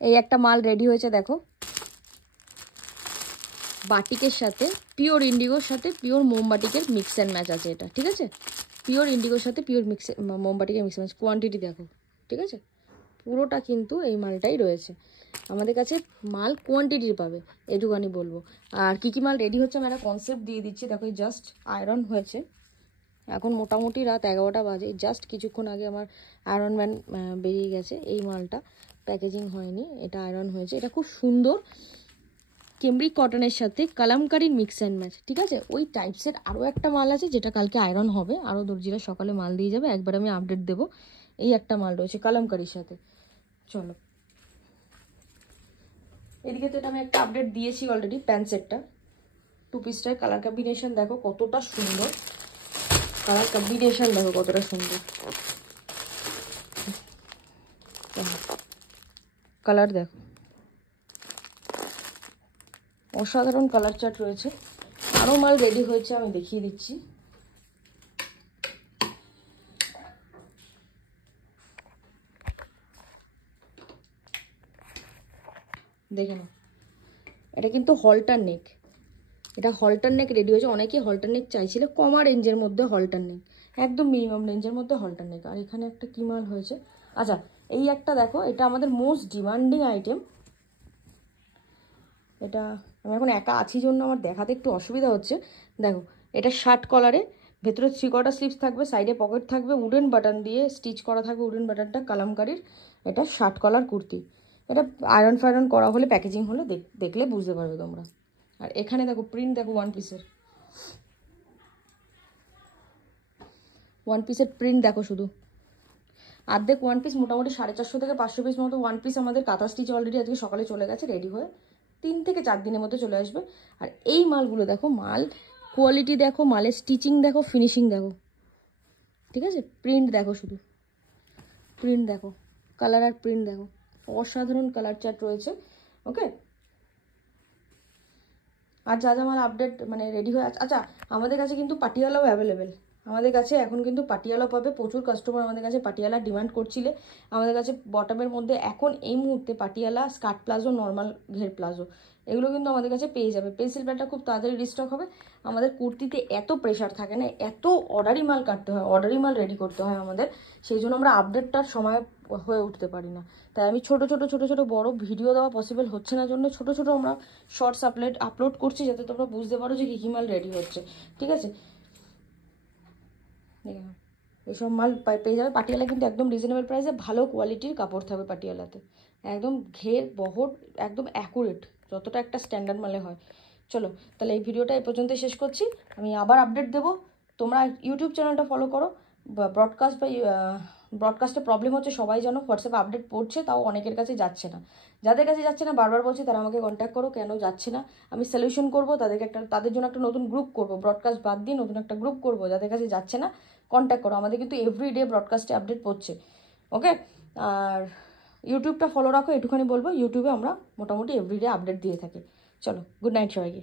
এই একটা মাল রেডি হয়েছে দেখো, বাটিকের সাথে পিওর ইন্ডিগোর সাথে পিওর মোমবাটিকের মিক্স অ্যান্ড ম্যাচ আছে এটা, ঠিক আছে? পিওর ইন্ডিগোর সাথে পিওর মিক্স মোমবাটিকের মিক্স ম্যাচ, কোয়ান্টিটি দেখো, ঠিক আছে? পুরোটা কিন্তু এই মালটাই রয়েছে আমাদের কাছে, মাল কোয়ান্টিটির পাবে, এটুখানি বলবো। আর কী কী মাল রেডি হচ্ছে আমি একটা কনসেপ্ট দিয়ে দিচ্ছি। দেখো জাস্ট আয়রন হয়েছে, এখন মোটামুটি রাত 11টা বাজে, জাস্ট কিছুক্ষণ আগে আমার আয়রন ম্যান বেরিয়ে গেছে। এই মালটা প্যাকেজিং হয়নি, এটা আয়রন হয়েছে। এটা খুব সুন্দর কেমব্রিক কটনের সাথে কালামকারির মিক্স অ্যান্ড ম্যাচ, ঠিক আছে? ওই টাইপসের আরও একটা মাল আছে যেটা কালকে আয়রন হবে, আরও দর্জিরা সকালে মাল দিয়ে যাবে, একবার আমি আপডেট দেবো। এই একটা মাল রয়েছে কালামকারির সাথে। চলো এদিকে তো এটা আমি একটা আপডেট দিয়েছি অলরেডি, প্যান্ট সেটটা 2 পিসটার কালার কম্বিনেশন দেখো কতটা সুন্দর, কালার কম্বিনেশন দেখো কতটা সুন্দর, কালার দেখো অসাধারণ কালার চার্ট রয়েছে। আরও মাল রেডি হয়েছে, আমি দেখিয়ে দিচ্ছি। দেখে নাও, এটা কিন্তু হলটার নেক, এটা হলটার নেক রেডি হয়েছে। অনেকেই হলটার নেক চাইছিল, কমা রেঞ্জের মধ্যে হলটার নেক, একদম মিনিমাম রেঞ্জের মধ্যে হলটার নেক। আর এখানে একটা কি মাল হয়েছে, আচ্ছা এই একটা দেখো, এটা আমাদের মোস্ট ডিমান্ডিং আইটেম। এটা আমি এখন একা আছি জন্য আমার দেখাতে একটু অসুবিধা হচ্ছে। দেখো এটা শার্ট কলারে, ভেতরে 3/4 স্লিভস থাকবে, সাইডে পকেট থাকবে, উডেন বাটন দিয়ে স্টিচ করা থাকবে, উডেন বাটনটা কালামকারির। এটা শার্ট কলার কুর্তি, এটা আয়রন ফায়রন করা হলে প্যাকেজিং হলে দেখলে বুঝতে পারবে তোমরা। আর এখানে দেখো প্রিন্ট দেখো, ওয়ান পিসের প্রিন্ট দেখো শুধু। অর্ধেক ওয়ান পিস, মোটামুটি 450 থেকে 500 পিস মতো ওয়ান পিস আমাদের কাঁথা স্টিচ অলরেডি আজকে সকালে চলে গেছে রেডি হয়ে, 3 থেকে 4 দিনের মধ্যে চলে আসবে। আর এই মালগুলো দেখো, মাল কোয়ালিটি দেখো, মালের স্টিচিং দেখো, ফিনিশিং দেখো, ঠিক আছে? প্রিন্ট দেখো শুধু, প্রিন্ট দেখো, কালার আর প্রিন্ট দেখো, অসাধারণ কালার চার্ট রয়েছে। ওকে, আর যা যা মাল আপডেট মানে রেডি হয়ে আছে। আচ্ছা আমাদের কাছে কিন্তু পাটিয়ালাও অ্যাভেলেবেল, আমাদের কাছে এখন কিন্তু পাটিয়ালা পাবে। প্রচুর কাস্টমার আমাদের কাছে পাটিয়ালা ডিমান্ড করছিলে। আমাদের কাছে বটমের মধ্যে এখন এই মুহূর্তে পাটিয়ালা, স্কার্ট প্লাজো, নর্মাল ঘের প্লাজো, এগুলো কিন্তু আমাদের কাছে পেয়ে যাবে। পেন্সিল প্যান্টটা খুব তাড়াতাড়ি রিস্টক হবে। আমাদের কুর্তিতে এত প্রেশার থাকে না, এত অর্ডারি মাল কাটতে হয়, অর্ডারি মাল রেডি করতে হয় আমাদের, সেই জন্য আমরা আপডেটটার সময় হয়ে উঠতে পারি না। তাই আমি ছোট ছোট বড় ভিডিও দেওয়া পসিবল হচ্ছে না জন্য ছোট আমরা শর্টস আপলোড করছি, যাতে তোমরা বুঝতে পারো যে কী মাল রেডি হচ্ছে, ঠিক আছে? এইসব মাল পেয়ে যাবে। পাটিয়ালা কিন্তু একদম রিজনেবল প্রাইসে, ভালো কোয়ালিটির কাপড় থাকবে পাটিয়ালাতে, একদম ঘের বহর, একদম অ্যাকুরেট, যতটা একটা স্ট্যান্ডার্ড মালে হয়। চলো তাহলে এই ভিডিওটা এই পর্যন্তই শেষ করছি, আমি আবার আপডেট দেবো। তোমরা ইউটিউব চ্যানেলটা ফলো করো, ব্রডকাস্টে প্রবলেম হচ্ছে, সবাই জানো হোয়াটসঅ্যাপে আপডেট পড়ছে, তাও অনেকের কাছে যাচ্ছে না। যাদের কাছে যাচ্ছে না বারবার বলছি, তারা আমাকে কন্ট্যাক্ট করো, কেন যাচ্ছে না আমি সলিউশন করবো। তাদের জন্য একটা নতুন গ্রুপ করবো, ব্রডকাস্ট বাদ দিয়ে নতুন একটা গ্রুপ করবো। যাদের কাছে যাচ্ছে না কন্ট্যাক্ট করো, আমাদের কিন্তু এভরিডে ব্রডকাস্টে আপডেট পড়ছে। ওকে, আর ইউটিউবটা ফলো রাখো, এটুখানি বলবো, ইউটিউবে আমরা মোটামুটি এভরিডে আপডেট দিয়ে থাকি। চলো, গুড নাইট সবাইকে।